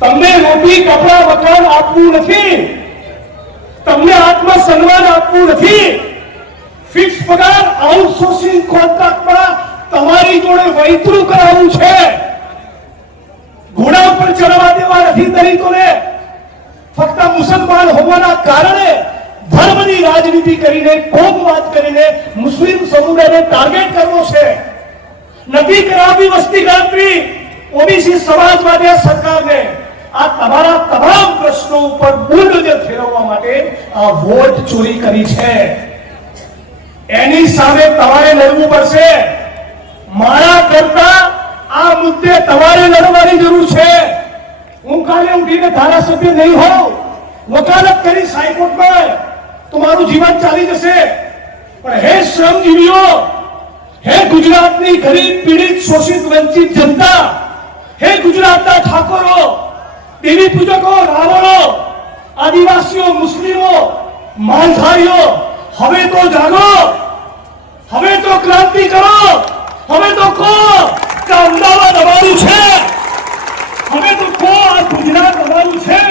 તમને રોટી કપડા મકાન આપવું નથી, તમને આત્મસન્માન આપવું નથી, ફિક્સ પગાર આઉટસોર્સિંગ કોન્ટ્રાક્ટમાં તમારી જોડે વૈતરું કરાવવું છે, ઘોડા ઉપર ચડવા દેવા નથી દલિતોને, ફક્ત મુસલમાન હોવાના કારણે ધર્મની રાજનીતિ કરીને કોમવાદ કરીને મુસ્લિમ સમુદાયને ટાર્ગેટ કરવો છે, નથી કરાવી વસ્તી ગણતરી ઓબીસી સમાજવાદી સરકારને આ તમારા તમામ પ્રશ્નો ઉપર બુલડોઝર ફેરવવા માટે આ વોટ ચોરી કરી છે, એની સામે તમારે લડવું પડશે। મારા કરતા આ મુદ્દે તમારે લડવાની જરૂર છે। હું કાલે ઉઠીને ધારાસભ્ય નહીં હોઉં, વકાલત કરી હાઈકોર્ટમાં તો મારું જીવન ચાલી જશે, પણ હે શ્રમજીવીઓ, હે ગુજરાતની ગરીબ પીડિત શોષિત વંચિત જનતા, હે ગુજરાતના ઠાકોરો, દેવી પૂજકો, રાવણો, આદિવાસીઓ, મુસ્લિમો, માલધારીઓ, હવે તો જાગો।